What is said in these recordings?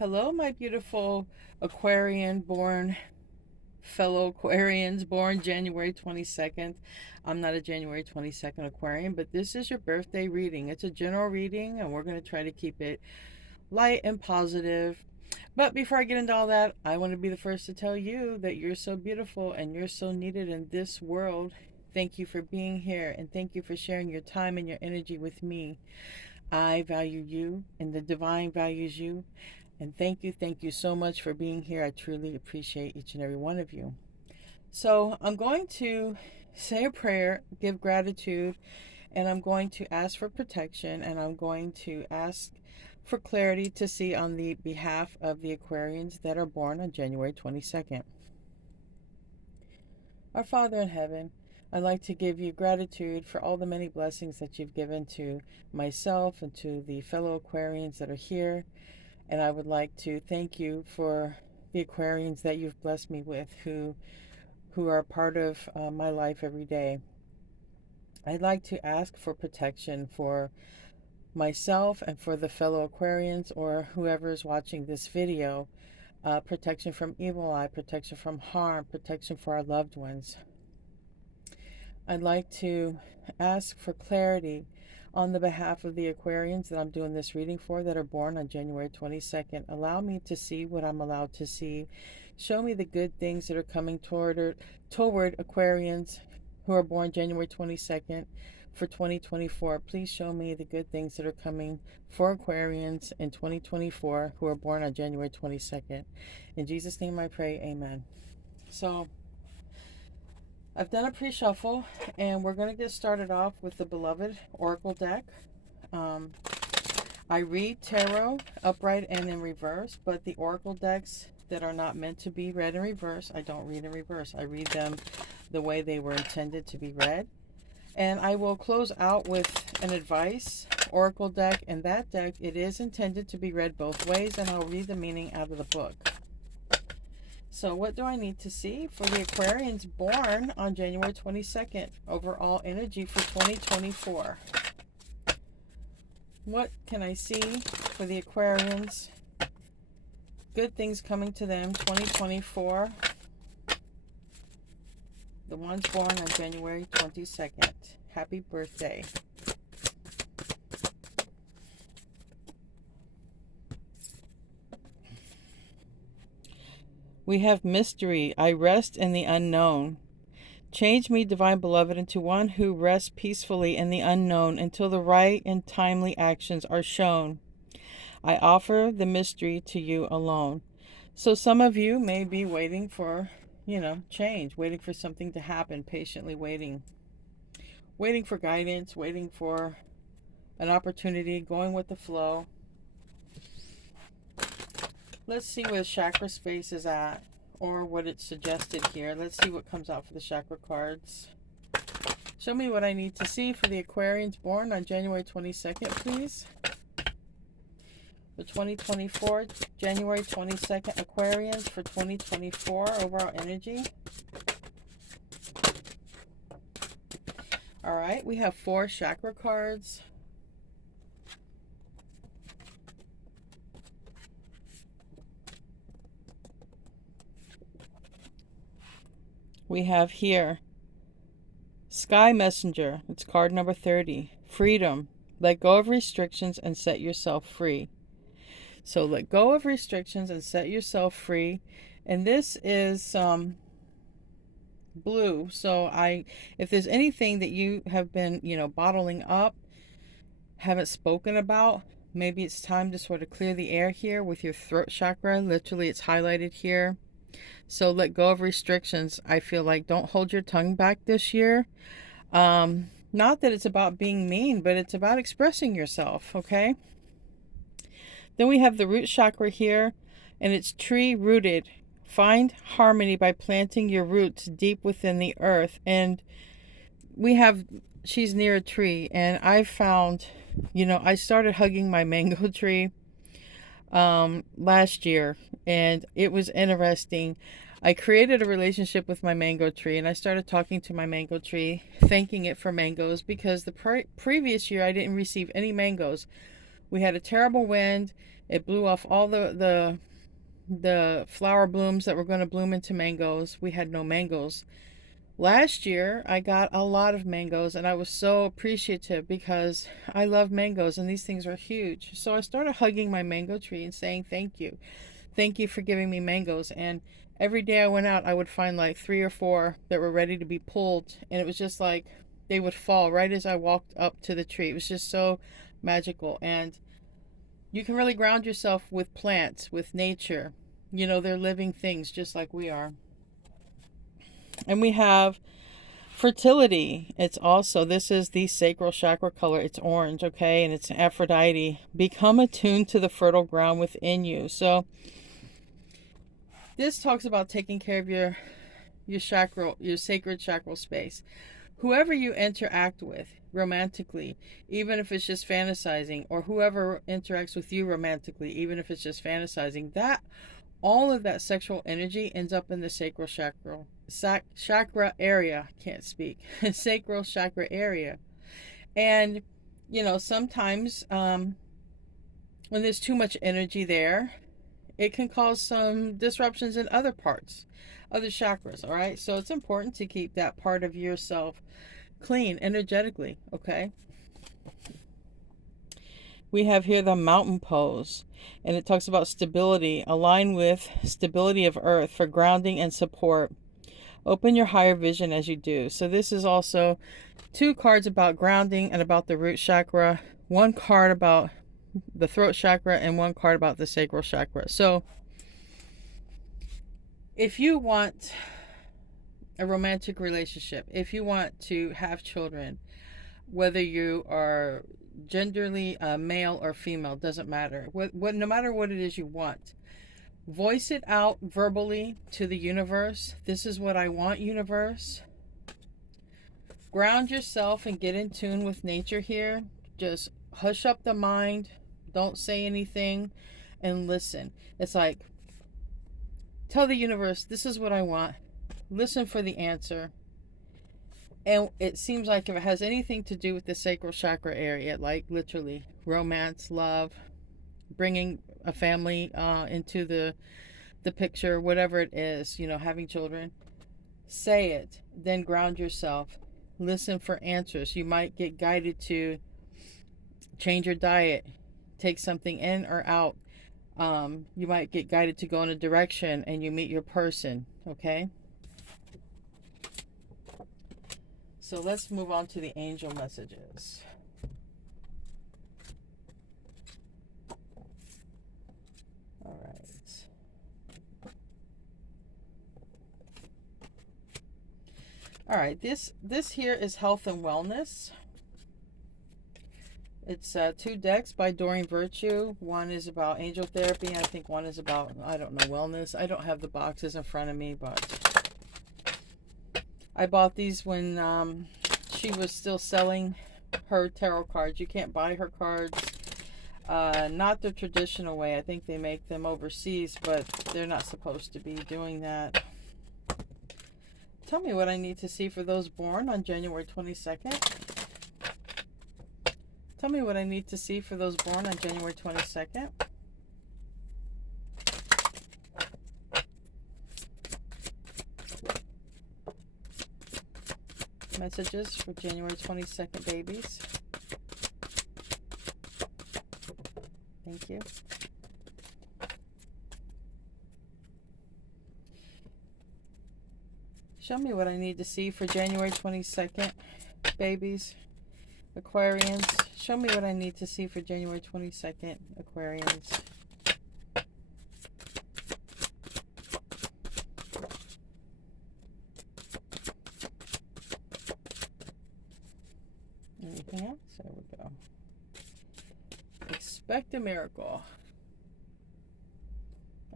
Hello, my beautiful Aquarian born fellow Aquarians born January 22nd. I'm not a January 22nd Aquarian, but this is your birthday reading. It's a general reading, and we're going to try to keep it light and positive. But before I get into all that, I want to be the first to tell you that you're so beautiful and you're so needed in this world. Thank you for being here, and thank you for sharing your time and your energy with me. I value you, and the divine values you. And thank you so much for being here. I truly appreciate each and every one of you. So I'm going to say a prayer, give gratitude, and I'm going to ask for protection, and I'm going to ask for clarity to see on the behalf of the Aquarians that are born on January 22nd. Our Father in heaven, I'd like to give you gratitude for all the many blessings that you've given to myself and to the fellow Aquarians that are here. And I would like to thank you for the Aquarians that you've blessed me with who are a part of my life every day. I'd like to ask for protection for myself and for the fellow Aquarians or whoever is watching this video. Protection from evil eye, protection from harm, protection for our loved ones. I'd like to ask for clarity on the behalf of the Aquarians that I'm doing this reading for that are born on January 22nd. Allow me to see what I'm allowed to see. Show me the good things that are coming toward Aquarians who are born January 22nd for 2024. Please show me the good things that are coming for Aquarians in 2024 who are born on January 22nd. In Jesus' name I pray, amen. So I've done a pre-shuffle, and we're going to get started off with the beloved Oracle deck. I read tarot upright and in reverse, but the Oracle decks that are not meant to be read in reverse, I don't read in reverse. I read them the way they were intended to be read. And I will close out with an advice Oracle deck, and that deck, it is intended to be read both ways, and I'll read the meaning out of the book. So what do I need to see for the Aquarians born on January 22nd? Overall energy for 2024. What can I see for the Aquarians? Good things coming to them 2024. The ones born on January 22nd. Happy birthday. We have mystery. I rest in the unknown. Change me, divine beloved, into one who rests peacefully in the unknown until the right and timely actions are shown. I offer the mystery to you alone. So some of you may be waiting for, change, waiting for something to happen, patiently waiting for guidance, waiting for an opportunity, going with the flow. Let's see where the chakra space is at, or what it's suggested here. Let's see what comes out for the chakra cards. Show me what I need to see for the Aquarians born on January 22nd, please. The 2024, January 22nd Aquarians for 2024, overall energy. All right, we have 4 chakra cards. We have here Sky Messenger. It's card number 30. Freedom. Let go of restrictions and set yourself free. So let go of restrictions and set yourself free. And this is blue. So if there's anything that you have been, bottling up, haven't spoken about, maybe it's time to sort of clear the air here with your throat chakra. Literally, it's highlighted here. So let go of restrictions. I feel like don't hold your tongue back this year. Not that it's about being mean, but it's about expressing yourself, okay? Then we have the root chakra here, and it's tree rooted. Find harmony by planting your roots deep within the earth. And she's near a tree, and I found, I started hugging my mango tree last year, and it was interesting. I created a relationship with my mango tree, and I started talking to my mango tree, thanking it for mangoes, because the previous year I didn't receive any mangoes. We had a terrible wind, It blew off all the flower blooms that were going to bloom into mangoes. We had no mangoes. Last year, I got a lot of mangoes, and I was so appreciative because I love mangoes and these things are huge. So I started hugging my mango tree and saying thank you. Thank you for giving me mangoes. And every day I went out, I would find like 3 or 4 that were ready to be pulled. And it was just like they would fall right as I walked up to the tree. It was just so magical. And you can really ground yourself with plants, with nature. You know, they're living things just like we are. And we have fertility. It's also, this is the sacral chakra color. It's orange, okay? And it's Aphrodite. Become attuned to the fertile ground within you. So this talks about taking care of your chakra, your sacred chakral space. Whoever you interact with romantically, even if it's just fantasizing, or whoever interacts with you romantically, even if it's just fantasizing, that all of that sexual energy ends up in the sacral chakra area. Can't speak. Sacral chakra area. And you know, sometimes when there's too much energy there, it can cause some disruptions in other parts, other chakras. All right, so it's important to keep that part of yourself clean energetically. Okay, we have here the mountain pose, and it talks about stability. Align with stability of earth for grounding and support. Open your higher vision as you do. So this is also 2 cards about grounding and about the root chakra, 1 card about the throat chakra, and 1 card about the sacral chakra. So if you want a romantic relationship, if you want to have children, whether you are genderly male or female, doesn't matter. No matter what it is you want, voice it out verbally to the universe. This is what I want, universe. Ground yourself and get in tune with nature here. Just hush up the mind. Don't say anything and listen. It's like, tell the universe, this is what I want. Listen for the answer. And it seems like if it has anything to do with the sacral chakra area, like literally romance, love, bringing a family into the picture, whatever it is, you know, having children, say it, then ground yourself. Listen for answers. You might get guided to change your diet, take something in or out. You might get guided to go in a direction and you meet your person. Okay, so let's move on to the angel messages. All right. All right, this here is health and wellness. It's 2 decks by Doreen Virtue. One is about angel therapy. I think one is about, I don't know, wellness. I don't have the boxes in front of me, but I bought these when she was still selling her tarot cards. You can't buy her cards. Not the traditional way. I think they make them overseas, but they're not supposed to be doing that. Tell me what I need to see for those born on January 22nd. Tell me what I need to see for those born on January 22nd. Messages for January 22nd babies. Thank you. Show me what I need to see for January 22nd babies. Aquarians, show me what I need to see for January 22nd, Aquarians. Anything else? There we go. Expect a miracle.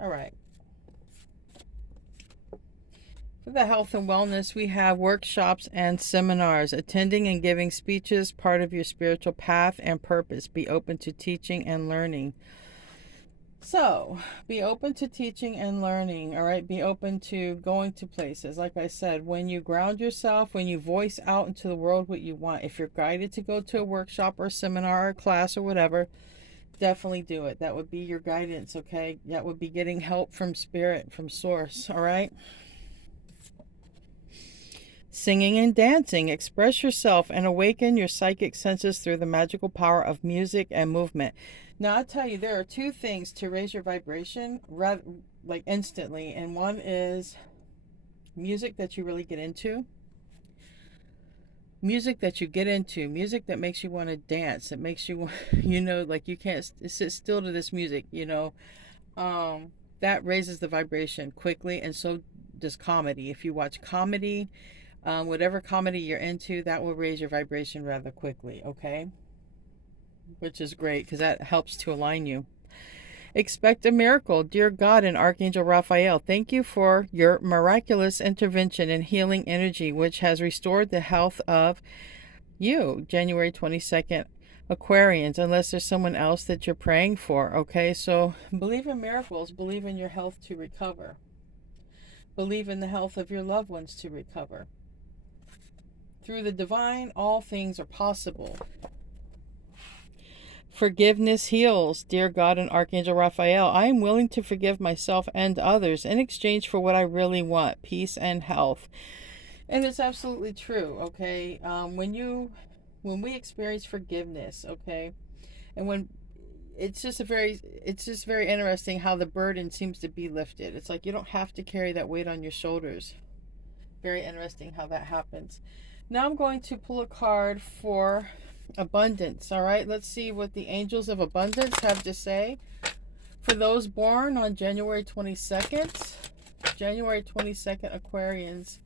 All right. For the health and wellness, we have workshops and seminars. Attending and giving speeches, part of your spiritual path and purpose. Be open to teaching and learning. So, be open to teaching and learning, all right? Be open to going to places. Like I said, when you ground yourself, when you voice out into the world what you want, if you're guided to go to a workshop or a seminar or a class or whatever, Definitely do it. That would be your guidance, okay? That would be getting help from spirit, from source, all right? Singing and dancing. Express yourself and awaken your psychic senses through the magical power of music and movement. Now, I tell you, there are two things to raise your vibration, rather, like instantly, and one is music that you really get into. Music that you get into, music that makes you want to dance, that makes you, like you can't sit still to this music, that raises the vibration quickly, and so does comedy. If you watch comedy, whatever comedy you're into, that will raise your vibration rather quickly, okay? Which is great because that helps to align you. Expect a miracle. Dear God and Archangel Raphael, thank you for your miraculous intervention and healing energy, which has restored the health of you, January 22nd, Aquarians, unless there's someone else that you're praying for, okay? So believe in miracles. Believe in your health to recover. Believe in the health of your loved ones to recover. Through the divine, all things are possible. Forgiveness heals. Dear God and Archangel Raphael, I am willing to forgive myself and others in exchange for what I really want, peace and health. And it's absolutely true, okay? When we experience forgiveness, okay, and when it's just very interesting how the burden seems to be lifted. It's like you don't have to carry that weight on your shoulders. Very interesting how that happens. Now I'm going to pull a card for abundance. All right, let's see what the angels of abundance have to say for those born on January 22nd. January 22nd, Aquarians.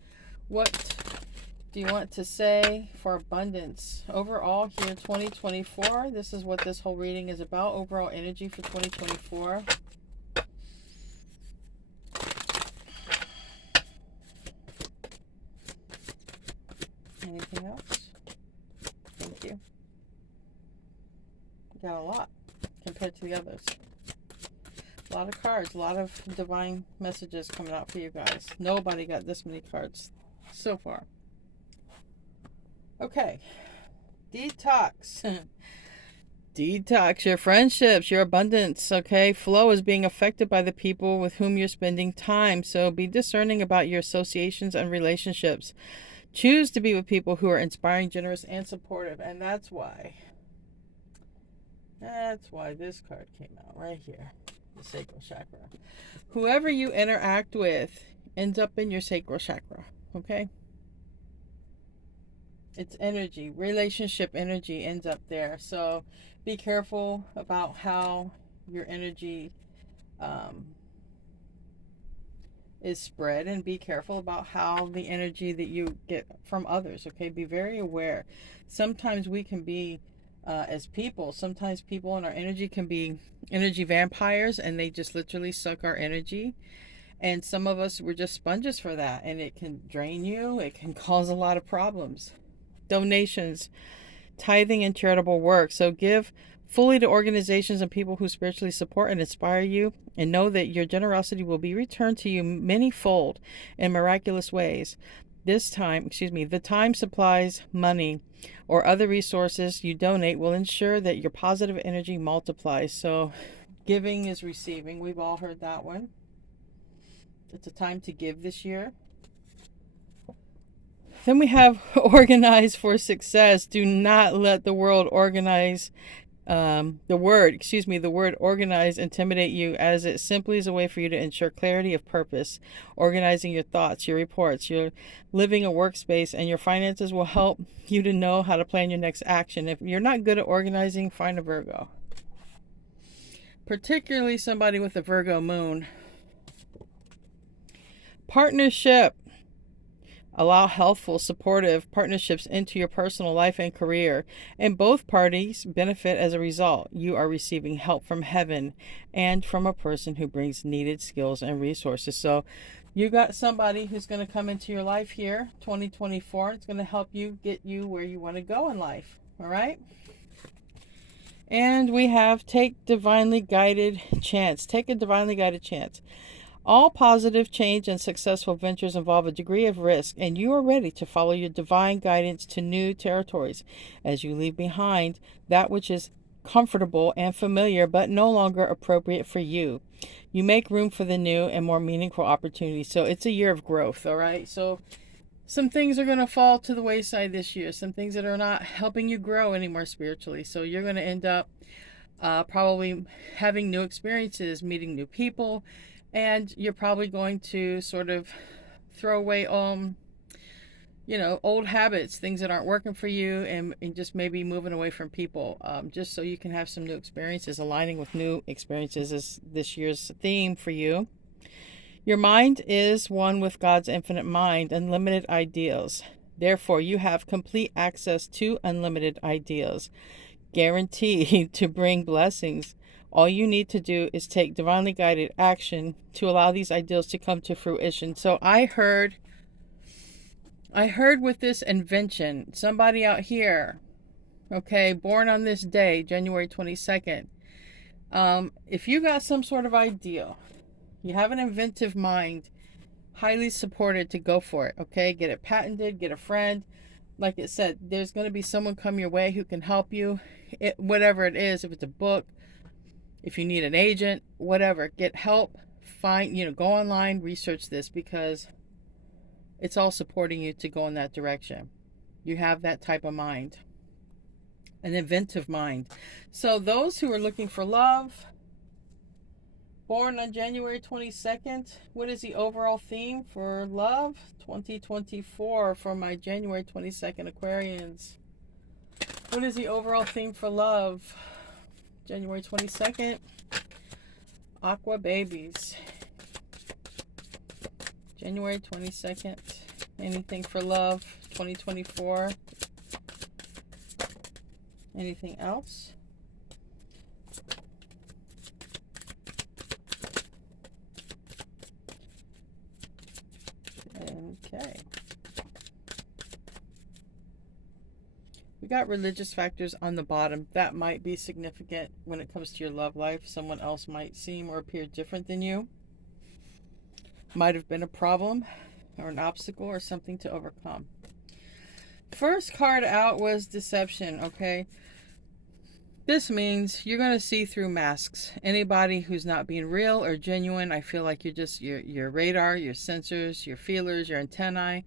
What do you want to say for abundance overall here, 2024? This is what this whole reading is about. Overall energy for 2024. Anything else? Thank you. Got a lot compared to the others. A lot of cards, a lot of divine messages coming out for you guys. Nobody got this many cards so far. Okay. Detox. Detox your friendships, your abundance, okay? Flow is being affected by the people with whom you're spending time. So be discerning about your associations and relationships. Choose to be with people who are inspiring, generous, and supportive. And that's why this card came out right here. The sacral chakra. Whoever you interact with ends up in your sacral chakra, okay? It's energy, relationship energy ends up there. So be careful about how your energy is spread, and be careful about how the energy that you get from others, okay? Be very aware. Sometimes we can be as people, sometimes people in our energy can be energy vampires, and they just literally suck our energy. And some of us, we're just sponges for that, and it can drain you. It can cause a lot of problems. Donations, tithing, and charitable work. So give fully to organizations and people who spiritually support and inspire you, and know that your generosity will be returned to you many-fold in miraculous ways. The time, supplies, money, or other resources you donate will ensure that your positive energy multiplies. So giving is receiving. We've all heard that one. It's a time to give this year. Then we have organize for success. Do not let the word organize intimidate you, as it simply is a way for you to ensure clarity of purpose. Organizing your thoughts, your reports, your living a workspace, and your finances will help you to know how to plan your next action. If you're not good at organizing, find a Virgo. Particularly somebody with a Virgo moon. Partnership. Allow healthful, supportive partnerships into your personal life and career, and both parties benefit as a result. You are receiving help from heaven and from a person who brings needed skills and resources. So you got somebody who's going to come into your life here, 2024. It's going to help you get you where you want to go in life. All right? And we have take a divinely guided chance. All positive change and successful ventures involve a degree of risk, and you are ready to follow your divine guidance to new territories as you leave behind that which is comfortable and familiar, but no longer appropriate for you. You make room for the new and more meaningful opportunities. So it's a year of growth, all right? So some things are going to fall to the wayside this year, some things that are not helping you grow anymore spiritually. So you're going to end up probably having new experiences, meeting new people, and you're probably going to sort of throw away old habits, things that aren't working for you, and just maybe moving away from people, just so you can have some new experiences. Aligning with new experiences is this year's theme for you. Your mind is one with God's infinite mind, unlimited ideals. Therefore, you have complete access to unlimited ideals, guaranteed to bring blessings. All you need to do is take divinely guided action to allow these ideals to come to fruition. So I heard with this invention, somebody out here, okay, born on this day, January 22nd, if you got some sort of ideal, you have an inventive mind, highly supported to go for it, okay? Get it patented, get a friend. Like it said, there's going to be someone come your way who can help you, whatever it is, if it's a book, if you need an agent, whatever, get help, go online, research this, because it's all supporting you to go in that direction. You have that type of mind, an inventive mind. So those who are looking for love, born on January 22nd, what is the overall theme for love 2024 for my January 22nd Aquarians? What is the overall theme for love January 22nd? Aqua babies. January 22nd. Anything for love 2024? Anything else? Okay. We got religious factors on the bottom. That might be significant when it comes to your love life. Someone else might seem or appear different than you. Might have been a problem or an obstacle or something to overcome. First card out was deception, okay? This means you're going to see through masks. Anybody who's not being real or genuine, I feel like you're just your radar, your sensors, your feelers, your antennae,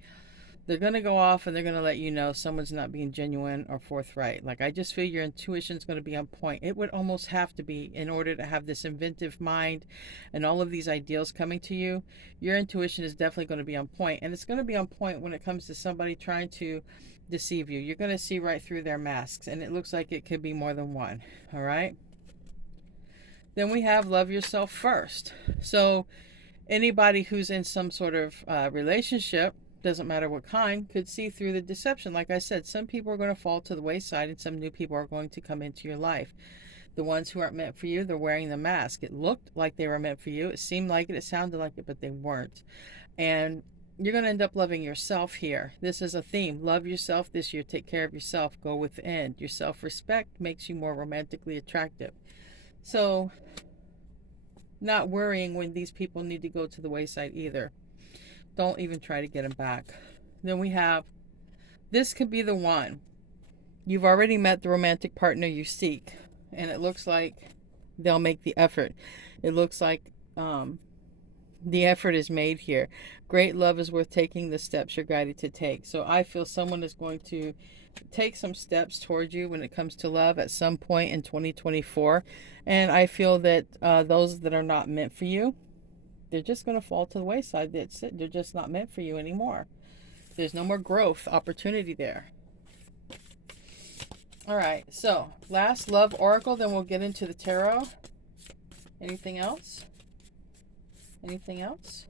they're going to go off and they're going to let you know someone's not being genuine or forthright. Like, I just feel your intuition is going to be on point. It would almost have to be in order to have this inventive mind and all of these ideals coming to you. Your intuition is definitely going to be on point, and it's going to be on point when it comes to somebody trying to deceive you. You're going to see right through their masks, and it looks like it could be more than one. All right. Then we have love yourself first. So anybody who's in some sort of relationship, doesn't matter what kind, could see through the deception. Like I said, some people are going to fall to the wayside and some new people are going to come into your life. The ones who aren't meant for you, they're wearing the mask. It looked like they were meant for you. It seemed like it. It sounded like it, but they weren't. And you're going to end up loving yourself here. This is a theme. Love yourself this year. Take care of yourself. Go within. Your self-respect makes you more romantically attractive. So, not worrying when these people need to go to the wayside either. Don't even try to get them back. Then we have, this could be the one. You've already met the romantic partner you seek, and it looks like they'll make the effort. It looks like the effort is made here. Great love is worth taking the steps you're guided to take. So I feel someone is going to take some steps towards you when it comes to love at some point in 2024. And I feel that those that are not meant for you, they're just going to fall to the wayside. That's it. They're just not meant for you anymore. There's no more growth opportunity there. All right. So last love oracle, then we'll get into the tarot. Anything else? Anything else?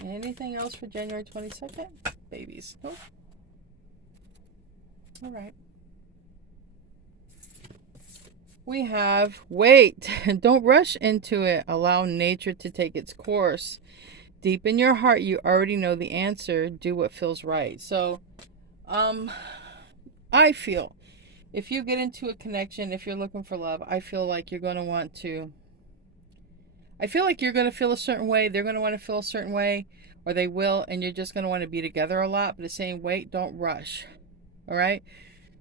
Anything else for January 22nd? Babies. Nope. All right. We have wait. Don't rush into it. Allow nature to take its course. Deep in your heart, you already know the answer. Do what feels right. So, I feel if you get into a connection, if you're looking for love, I feel like you're going to want to, I feel like you're going to feel a certain way. They're going to want to feel a certain way. or they will, and you're just going to want to be together a lot. But it's saying, wait, don't rush. All right.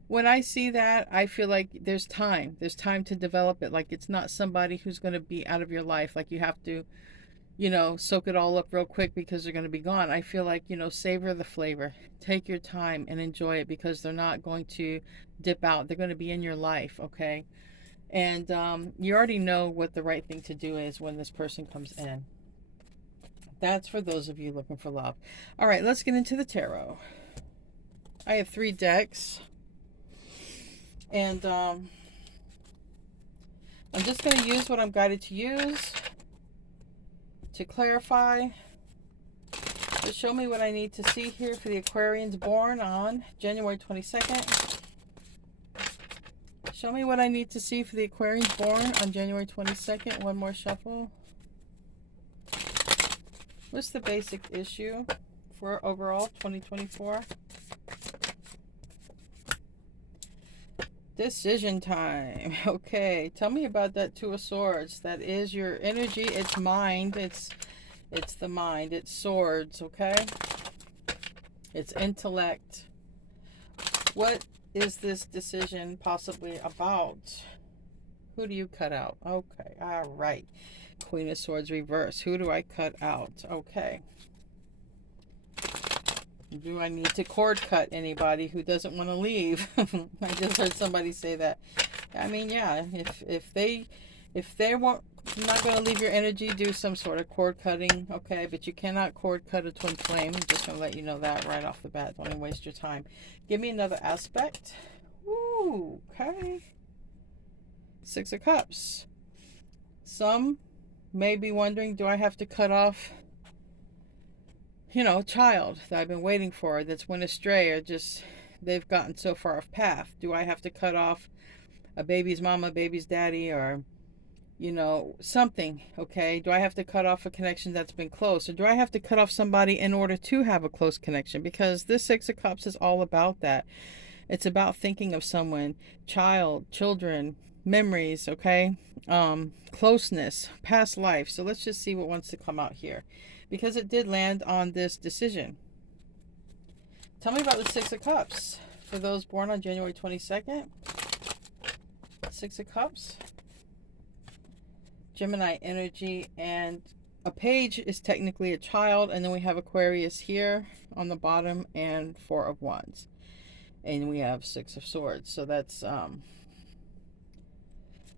When I see that, I feel like there's time. There's time to develop it. Like it's not somebody who's going to be out of your life. Like you have to, soak it all up real quick because they're going to be gone. I feel like, savor the flavor. Take your time and enjoy it because they're not going to dip out. They're going to be in your life, okay? And you already know what the right thing to do is when this person comes in. That's for those of you looking for love. All right, let's get into the tarot. I have 3 decks. And I'm just going to use what I'm guided to use to clarify. Just show me what I need to see here for the Aquarians born on January 22nd. Show me what I need to see for the Aquarians born on January 22nd. One more shuffle. What's the basic issue for overall 2024? Decision time. Okay, tell me about that 2 of Swords. That is your energy. It's mind. It's the mind. It's swords, okay? It's intellect. What is this decision possibly about? Who do you cut out? Okay, all right. Queen of Swords reverse. Who do I cut out? Okay. Do I need to cord cut anybody who doesn't want to leave? I just heard somebody say that. I mean, yeah, if they want not going to leave your energy, do some sort of cord cutting, okay? But you cannot cord cut a twin flame. I'm just going to let you know that right off the bat. Don't even waste your time. Give me another aspect. Ooh, okay. 6 of Cups. Some may be wondering, do I have to cut off a child that I've been waiting for that's went astray, or just they've gotten so far off path? Do I have to cut off a baby's mama, baby's daddy, or something? Okay, do I have to cut off a connection that's been close, or do I have to cut off somebody in order to have a close connection? Because this 6 of Cups is all about that. It's about thinking of someone, children, memories, okay? Closeness, past life. So let's just see what wants to come out here, because it did land on this decision. Tell me about the 6 of Cups for those born on January 22nd. 6 of Cups. Gemini energy, and a page is technically a child, and then we have Aquarius here on the bottom, and 4 of Wands. And we have 6 of Swords. So that's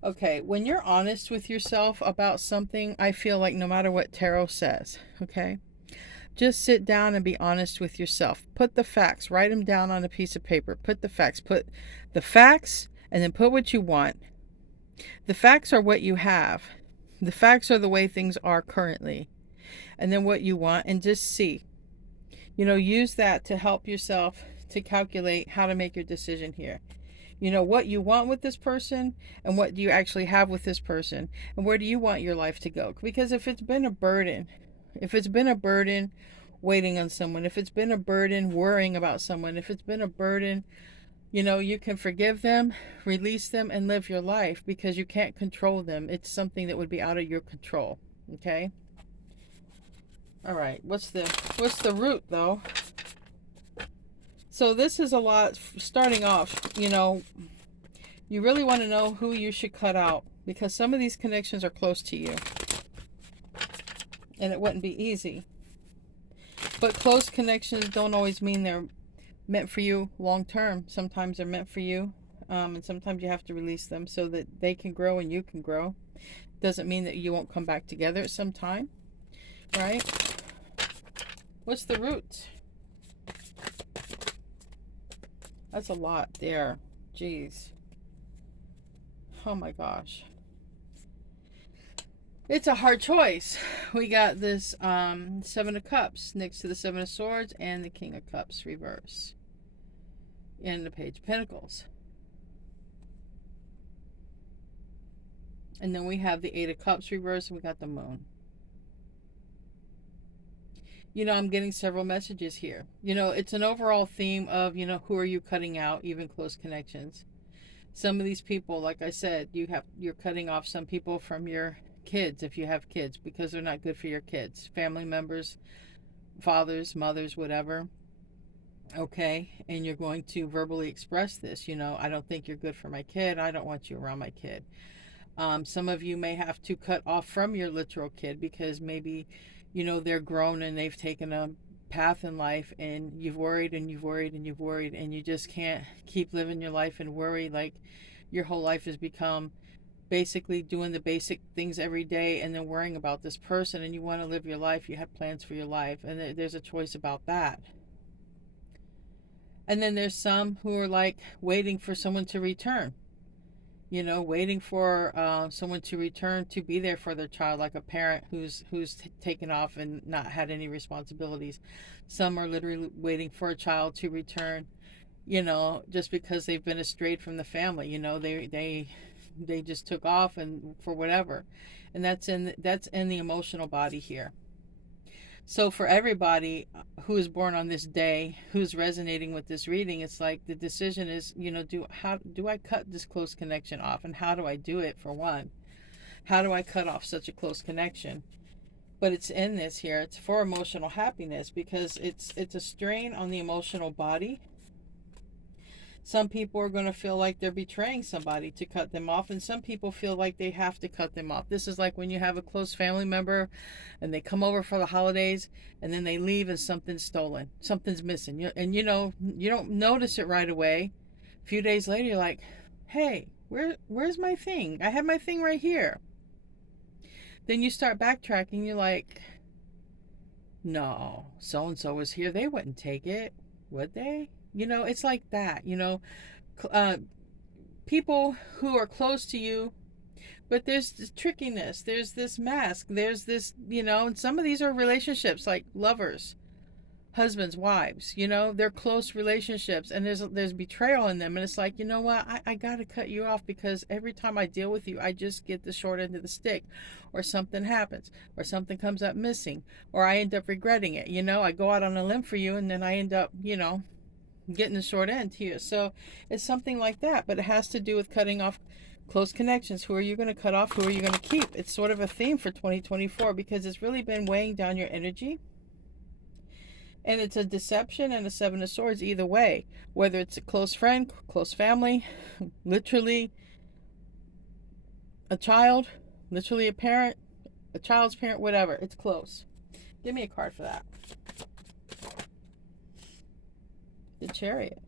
okay, when you're honest with yourself about something, I feel like no matter what tarot says, okay, just sit down and be honest with yourself. Put the facts, write them down on a piece of paper. Put the facts, and then put what you want. The facts are what you have. The facts are the way things are currently. And then what you want, and just see. Use that to help yourself to calculate how to make your decision here. What you want with this person, and what do you actually have with this person, and where do you want your life to go? Because if it's been a burden waiting on someone, if it's been a burden worrying about someone, if it's been a burden, you can forgive them, release them, and live your life, because you can't control them. It's something that would be out of your control. Okay. All right. What's the root though? So this is a lot. Starting off, you really want to know who you should cut out, because some of these connections are close to you. And it wouldn't be easy. But close connections don't always mean they're meant for you long term. Sometimes they're meant for you. And sometimes you have to release them so that they can grow and you can grow. Doesn't mean that you won't come back together at some time. Right? What's the root? That's a lot there. Jeez. Oh my gosh. It's a hard choice. We got this 7 of Cups next to the 7 of Swords and the King of Cups reverse. And the Page of Pentacles. And then we have the 8 of Cups reverse, and we got the Moon. I'm getting several messages here. It's an overall theme of, who are you cutting out, even close connections. Some of these people, like I said, you're cutting off some people from your kids, if you have kids, because they're not good for your kids. Family members, fathers, mothers, whatever. Okay, and you're going to verbally express this. I don't think you're good for my kid. I don't want you around my kid. Some of you may have to cut off from your literal kid because maybe, they're grown and they've taken a path in life, and you've worried and you've worried and you've worried, and you just can't keep living your life and worry. Like, your whole life has become basically doing the basic things every day and then worrying about this person, and you want to live your life. You have plans for your life, and there's a choice about that. And then there's some who are like waiting for someone to return, waiting for someone to return to be there for their child, like a parent who's taken off and not had any responsibilities. Some are literally waiting for a child to return, just because they've been estrayed from the family. They just took off and for whatever, and that's in the emotional body here. So for everybody who is born on this day, who's resonating with this reading, it's like the decision is, how do I cut this close connection off, and how do I do it? For one, how do I cut off such a close connection? But it's in this here. It's for emotional happiness, because it's a strain on the emotional body. Some people are going to feel like they're betraying somebody to cut them off, and some people feel like they have to cut them off. This is like when you have a close family member and they come over for the holidays and then they leave and something's stolen, something's missing. And you don't notice it right away. A few days later, you're like, hey, where's my thing? I have my thing right here. Then you start backtracking. You're like, no, so-and-so was here. They wouldn't take it, would they? It's like that. People who are close to you, but there's this trickiness, there's this mask, there's this, and some of these are relationships, like lovers, husbands, wives, they're close relationships, and there's betrayal in them, and it's like, what, I gotta cut you off, because every time I deal with you, I just get the short end of the stick, or something happens, or something comes up missing, or I end up regretting it. I go out on a limb for you, and then I end up, getting the short end here. So it's something like that, but it has to do with cutting off close connections. Who are you going to cut off? Who are you going to keep? It's sort of a theme for 2024, because it's really been weighing down your energy, and it's a deception and a Seven of Swords either way, whether it's a close friend, close family, literally a child, literally a parent, a child's parent, whatever. It's close. Give me a card for that. The Chariot.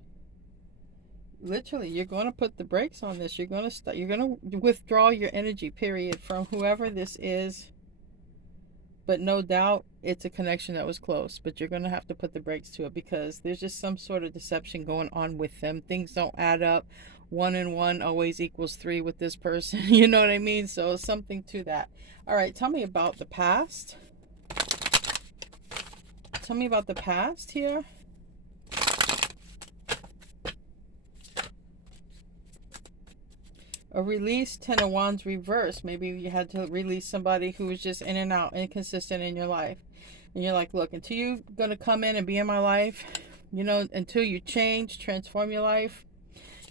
Literally, you're going to put the brakes on this. You're going to withdraw your energy, period, from whoever this is. But no doubt it's a connection that was close, but you're going to have to put the brakes to it, because there's just some sort of deception going on with them. Things don't add up. 1 and 1 always equals 3 with this person. You know what I mean? So something to that. All right, tell me about the past. Tell me about the past here. A release, 10 of Wands reverse. Maybe you had to release somebody who was just in and out, inconsistent in your life. And you're like, look, until you're going to come in and be in my life, until you change, transform your life,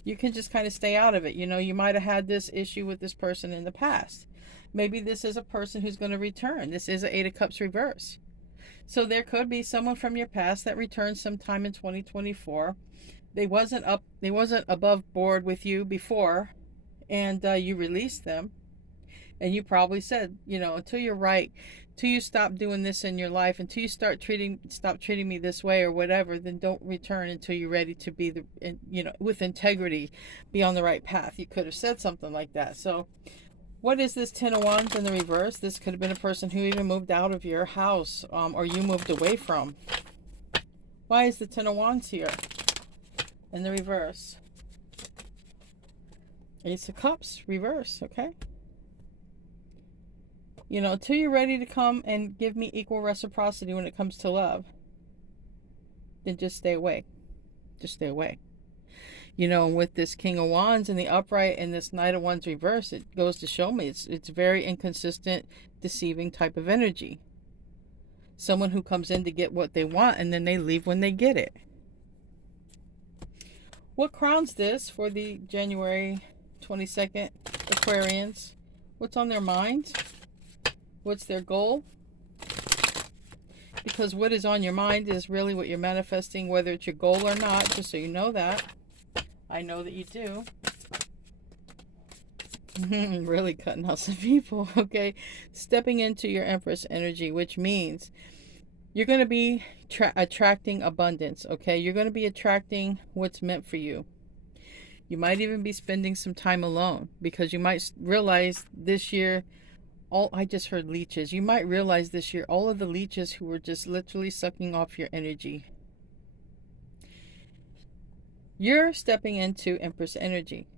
you can just kind of stay out of it. You might have had this issue with this person in the past. Maybe this is a person who's going to return. This is an 8 of Cups reverse. So there could be someone from your past that returns sometime in 2024. They wasn't above board with you before, and you released them, and you probably said, until you're right, until you stop doing this in your life, until you stop treating me this way or whatever, then don't return until you're ready to be with integrity, be on the right path. You could have said something like that. So what is this 10 of Wands in the reverse? This could have been a person who even moved out of your house, or you moved away from. Why is the 10 of Wands here in the reverse? Ace of Cups, reverse, okay? Until you're ready to come and give me equal reciprocity when it comes to love, then just stay away. Just stay away. And with this King of Wands in the upright and this Knight of Wands reverse, it goes to show me it's very inconsistent, deceiving type of energy. Someone who comes in to get what they want, and then they leave when they get it. What crowns this for the January 22nd Aquarians? What's on their minds? What's their goal? because what is on your mind is really what you're manifesting, whether it's your goal or not, just so you know that. I know that you do. Really cutting out some people, okay? Stepping into your Empress energy, which means you're going to be attracting abundance, okay? You're going to be attracting what's meant for you. You might even be spending some time alone, because you might realize this year, I just heard leeches. You might realize this year all of the leeches who were just literally sucking off your energy. You're stepping into Empress energy,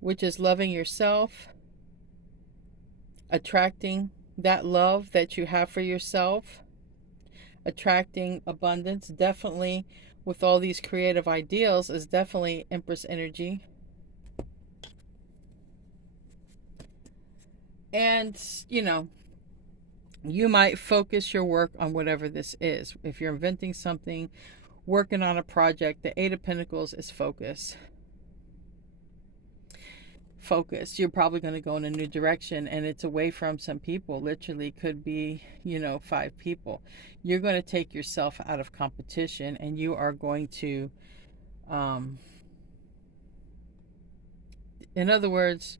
which is loving yourself, attracting that love that you have for yourself, attracting abundance. Definitely with all these creative ideals is definitely Empress energy. And, you know, you might focus your work on whatever this is. If you're inventing something, working on a project, the Eight of Pentacles is focus. Focus. You're probably going to go in a new direction, and it's away from some people. Literally could be, 5 people. You're going to take yourself out of competition, and you are going to, in other words,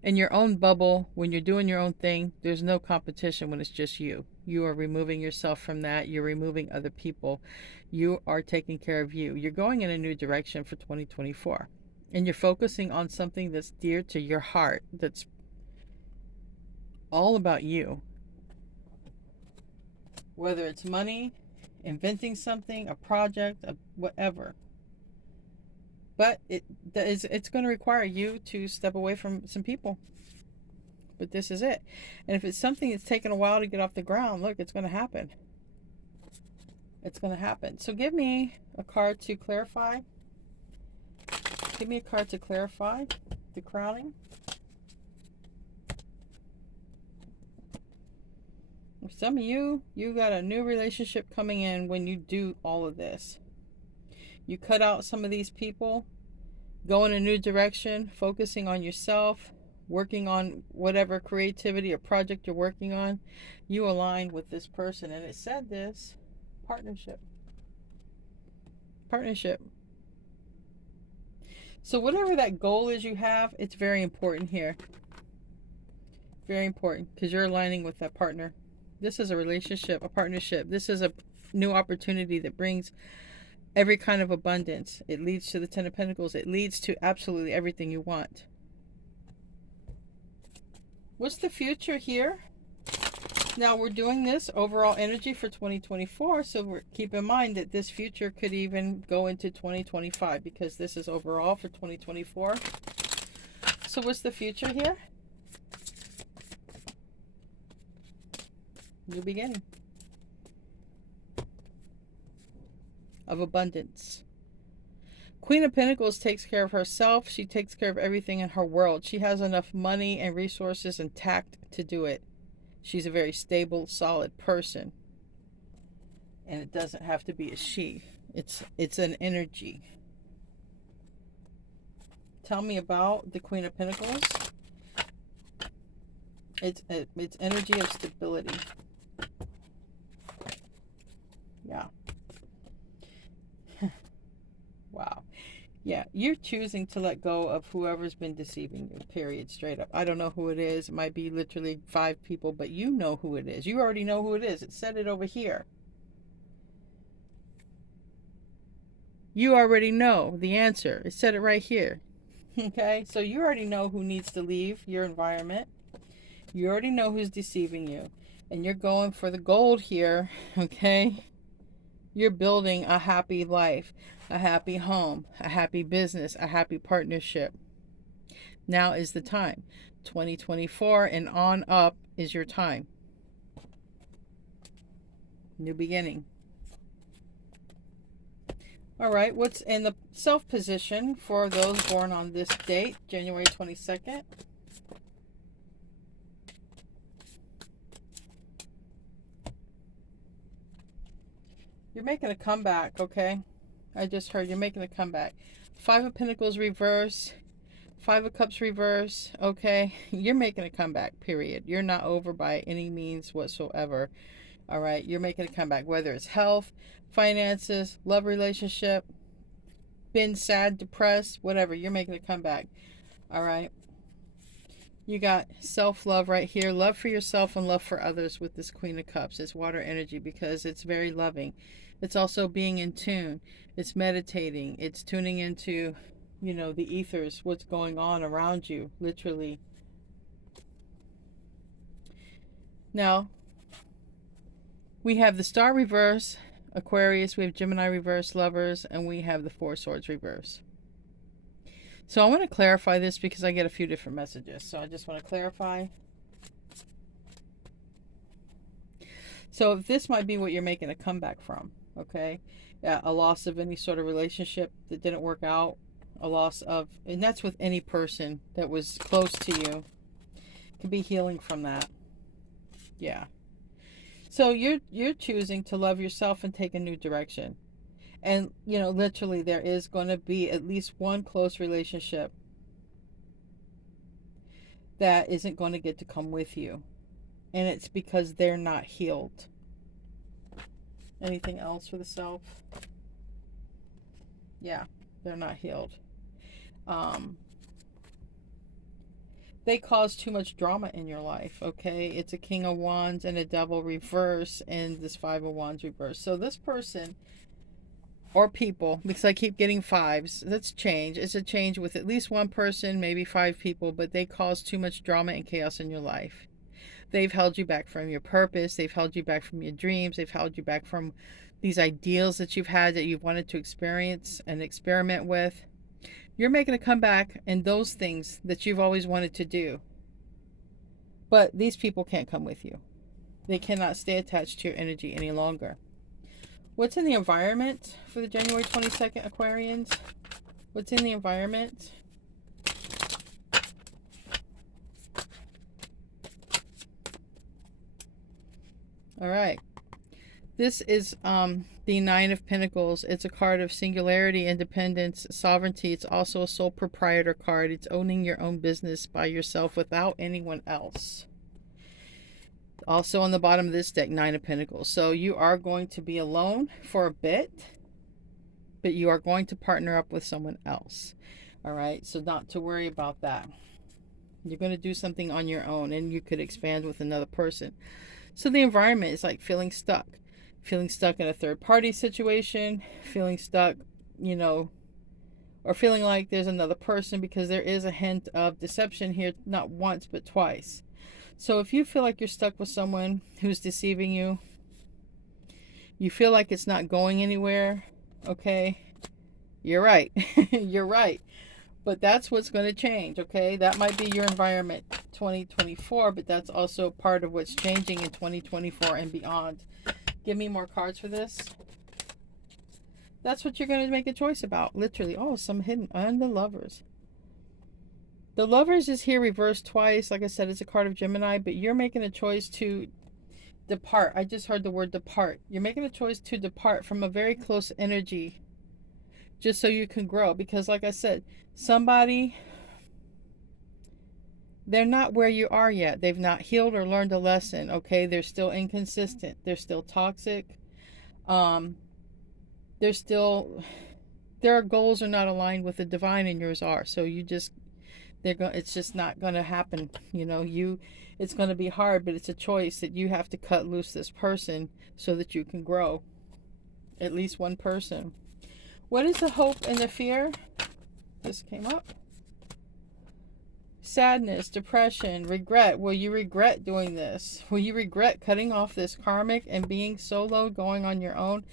in your own bubble, when you're doing your own thing, there's no competition when it's just you. You are removing yourself from that. You're removing other people. You are taking care of you. You're going in a new direction for 2024. And you're focusing on something that's dear to your heart, that's all about you. Whether it's money, inventing something, a project, whatever. But it's going to require you to step away from some people. But this is it. And if it's something that's taken a while to get off the ground, look, it's going to happen. It's going to happen. So give me a card to clarify. Give me a card to clarify the crowning. Some of you got a new relationship coming in when you do all of this. You cut out some of these people, go in a new direction, focusing on yourself, working on whatever creativity or project you're working on. You align with this person. And it said this, partnership. Partnership. So whatever that goal is you have, it's very important here. Very important, because you're aligning with that partner. This is a relationship, a partnership. This is a new opportunity that brings every kind of abundance. It leads to the Ten of Pentacles. It leads to absolutely everything you want. What's the future here? Now we're doing this overall energy for 2024, so keep in mind that this future could even go into 2025, because this is overall for 2024. So what's the future here? New beginning. Of abundance. Queen of Pentacles takes care of herself. She takes care of everything in her world. She has enough money and resources and tact to do it. She's a very stable, solid person. And it doesn't have to be a she. It's an energy. Tell me about the Queen of Pentacles. It's energy of stability. Yeah. Wow. Yeah, you're choosing to let go of whoever's been deceiving you, period, straight up. I don't know who it is. It might be literally 5 people, but you know who it is. You already know who it is. It said it over here. You already know the answer. It said it right here. Okay, so you already know who needs to leave your environment. You already know who's deceiving you. And you're going for the gold here, okay? You're building a happy life, a happy home, a happy business, a happy partnership. Now is the time. 2024 and on up is your time. New beginning. All right, what's in the self position for those born on this date, January 22nd? You're making a comeback, okay? I just heard you're making a comeback. 5 of Pentacles reverse, 5 of Cups reverse, okay? You're making a comeback, period. You're not over by any means whatsoever. All right, you're making a comeback, whether it's health, finances, love relationship, been sad, depressed, whatever, you're making a comeback. All right. You got self-love right here, love for yourself and love for others with this Queen of Cups. It's water energy because it's very loving. It's also being in tune. It's meditating. It's tuning into, the ethers, what's going on around you, literally. Now, we have the Star reverse, Aquarius, we have Gemini reverse, Lovers, and we have the Four Swords reverse. So I want to clarify this because I get a few different messages. So I just want to clarify. So if this might be what you're making a comeback from, okay? A loss of any sort of relationship that didn't work out, a loss of, and that's with any person that was close to you. Could be healing from that. Yeah. So you're choosing to love yourself and take a new direction. And, literally there is going to be at least one close relationship that isn't going to get to come with you. And it's because they're not healed. Anything else for the self? Yeah, they're not healed. They cause too much drama in your life, okay? It's a King of Wands and a Devil reverse and this Five of Wands reverse. So this person or people, because I keep getting fives, that's change. It's a change with at least one person, maybe 5 people, but they cause too much drama and chaos in your life. They've held you back from your purpose. They've held you back from your dreams. They've held you back from these ideals that you've had that you've wanted to experience and experiment with. You're making a comeback in those things that you've always wanted to do. But these people can't come with you. They cannot stay attached to your energy any longer. What's in the environment for the January 22nd Aquarians? What's in the environment? All right. This is the Nine of Pentacles. It's a card of singularity, independence, sovereignty. It's also a sole proprietor card. It's owning your own business by yourself without anyone else. Also on the bottom of this deck, Nine of Pentacles. So you are going to be alone for a bit, but you are going to partner up with someone else. All right, so not to worry about that. You're going to do something on your own, and you could expand with another person. So the environment is like feeling stuck in a third party situation, feeling stuck, or feeling like there's another person, because there is a hint of deception here, not once, but twice. So if you feel like you're stuck with someone who's deceiving you, you feel like it's not going anywhere, okay? You're right. You're right. But that's what's going to change, okay? That might be your environment 2024, but that's also part of what's changing in 2024 and beyond. Give me more cards for this. That's what you're going to make a choice about, literally. Oh, some hidden, and the Lovers. The Lovers is here reversed twice. Like I said, it's a card of Gemini, but you're making a choice to depart. I just heard the word depart. You're making a choice to depart from a very close energy just so you can grow. Because like I said, somebody, they're not where you are yet. They've not healed or learned a lesson, okay? They're still inconsistent. They're still toxic. Their goals are not aligned with the divine, and yours are. So you just, it's just not going to happen. It's going to be hard, but it's a choice that you have to cut loose this person so that you can grow. At least one person. What is the hope and the fear? This came up. Sadness, depression, regret. Will you regret doing this? Will you regret cutting off this karmic and being solo, going on your own?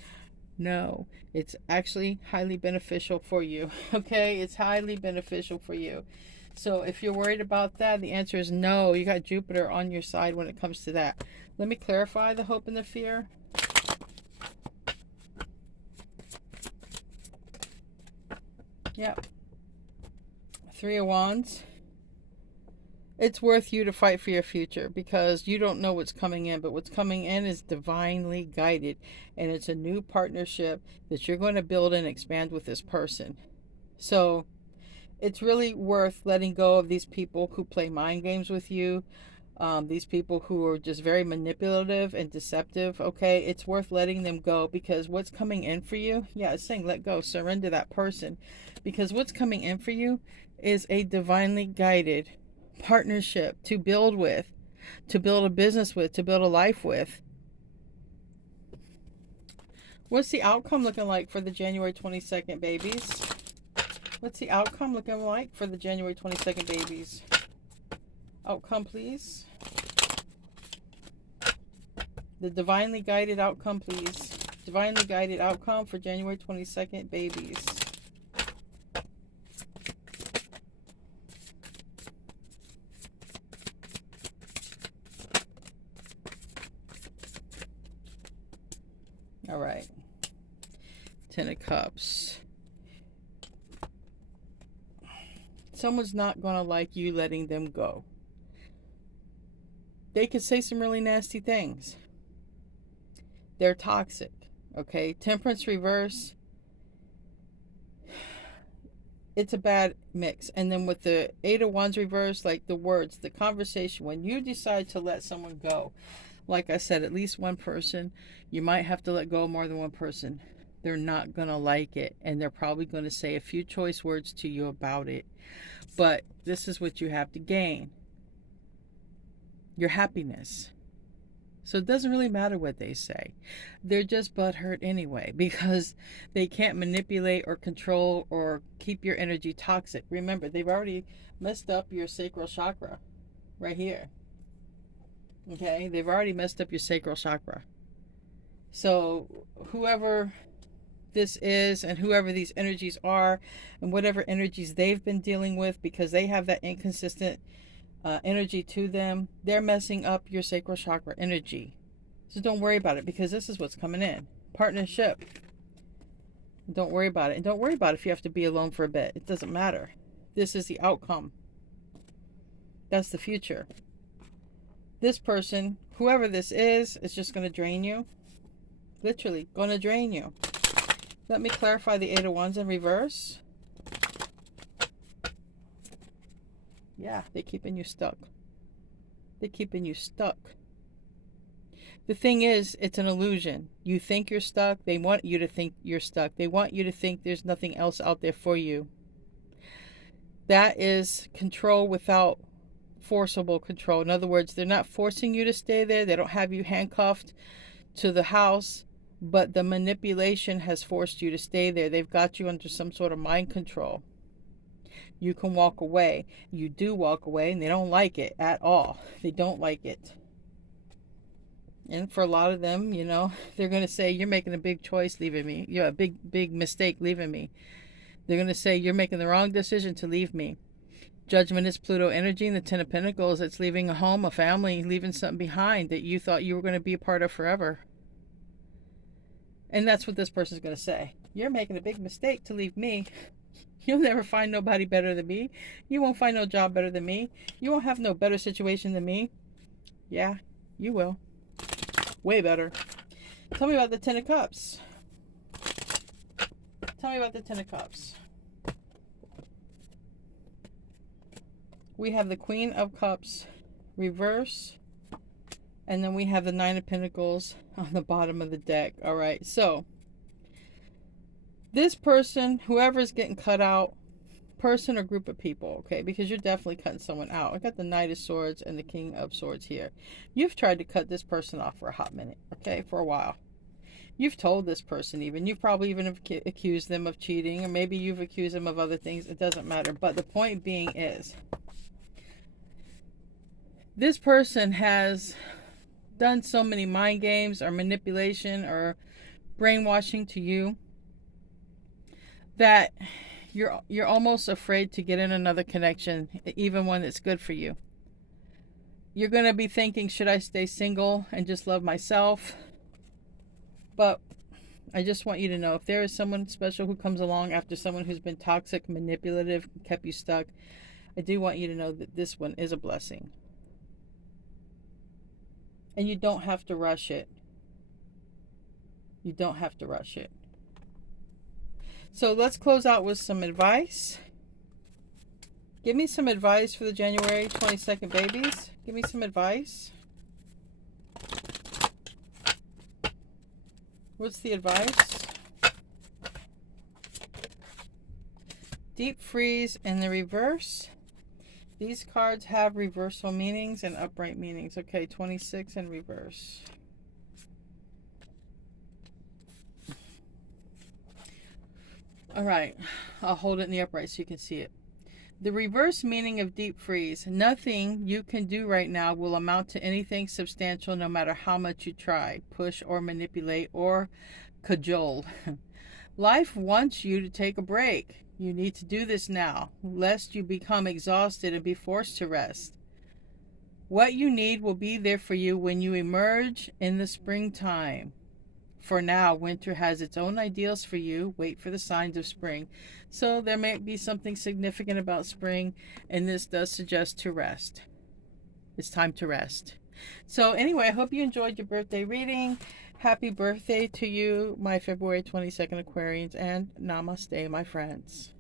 No, it's actually highly beneficial for you. Okay, it's highly beneficial for you. So if you're worried about that, the answer is no. You got Jupiter on your side when it comes to that. Let me clarify the hope and the fear. Yep. Three of Wands. It's worth you to fight for your future because you don't know what's coming in, but what's coming in is divinely guided, and it's a new partnership that you're going to build and expand with this person. So it's really worth letting go of these people who play mind games with you, These people who are just very manipulative and deceptive, okay, it's worth letting them go, because what's coming in for you, yeah, it's saying let go, surrender that person, because what's coming in for you is a divinely guided partnership to build with, to build a business with, to build a life with. What's the outcome looking like for the January 22nd babies? What's the outcome looking like for the January 22nd babies? Outcome, please. The divinely guided outcome, please. Divinely guided outcome for January 22nd babies. All right. Ten of Cups. Someone's not going to like you letting them go. They could say some really nasty things. They're toxic. Okay. Temperance reverse. It's a bad mix. And then with the Eight of Wands reverse, like the words, the conversation, when you decide to let someone go, like I said, at least one person, you might have to let go more than one person. They're not going to like it. And they're probably going to say a few choice words to you about it. But this is what you have to gain. Your happiness. So it doesn't really matter what they say. They're just butthurt anyway, because they can't manipulate or control or keep your energy toxic. Remember, they've already messed up your sacral chakra right here. Okay? They've already messed up your sacral chakra. So whoever this is and whoever these energies are and whatever energies they've been dealing with, because they have that inconsistent energy to them, they're messing up your sacral chakra energy. So don't worry about it, because this is what's coming in. Partnership. Don't worry about it. And don't worry about it if you have to be alone for a bit. It doesn't matter. This is the outcome. That's the future. This person, whoever this is just going to drain you. Literally going to drain you. Let me clarify the Eight of Wands in reverse. Yeah, they're keeping you stuck. They're keeping you stuck. The thing is, it's an illusion. You think you're stuck. They want you to think you're stuck. They want you to think there's nothing else out there for you. That is control without forcible control. In other words, they're not forcing you to stay there. They don't have you handcuffed to the house, but the manipulation has forced you to stay there. They've got you under some sort of mind control. You can walk away. You do walk away, and they don't like it at all. They don't like it. And for a lot of them, you know, they're going to say, you're making a big choice leaving me. You're a big mistake leaving me. They're going to say, you're making the wrong decision to leave me. Judgment is Pluto energy, and the Ten of Pentacles, it's leaving a home, a family, leaving something behind that you thought you were going to be a part of forever. And that's what this person's going to say. You're making a big mistake to leave me. You'll never find nobody better than me. You won't find no job better than me. You won't have no better situation than me. Yeah, you will. Way better. Tell me about the Ten of Cups. Tell me about the Ten of Cups. We have the Queen of Cups reverse. And then we have the Nine of Pentacles on the bottom of the deck. All right, so this person, whoever's getting cut out, person or group of people, okay, because you're definitely cutting someone out. I got the Knight of Swords and the King of Swords here. You've tried to cut this person off for a hot minute, okay, for a while. You've told this person even. You've probably even accused them of cheating, or maybe you've accused them of other things. It doesn't matter. But the point being is, this person has done so many mind games or manipulation or brainwashing to you that you're almost afraid to get in another connection, even one that's good for you. You're going to be thinking, should I stay single and just love myself? But I just want you to know, if there is someone special who comes along after someone who's been toxic, manipulative, kept you stuck, I do want you to know that this one is a blessing. And you don't have to rush it. You don't have to rush it. So let's close out with some advice. Give me some advice for the January 22nd babies. Give me some advice. What's the advice? Deep freeze in the reverse. These cards have reversal meanings and upright meanings. Okay, 26 in reverse. All right, I'll hold it in the upright so you can see it. The reverse meaning of deep freeze. Nothing you can do right now will amount to anything substantial no matter how much you try, push, or manipulate, or cajole. Life wants you to take a break. You need to do this now, lest you become exhausted and be forced to rest. What you need will be there for you when you emerge in the springtime. For now, winter has its own ideals for you. Wait for the signs of spring. So there may be something significant about spring, and this does suggest to rest. It's time to rest. So anyway, I hope you enjoyed your birthday reading. Happy birthday to you, my February 22nd Aquarians, and namaste, my friends.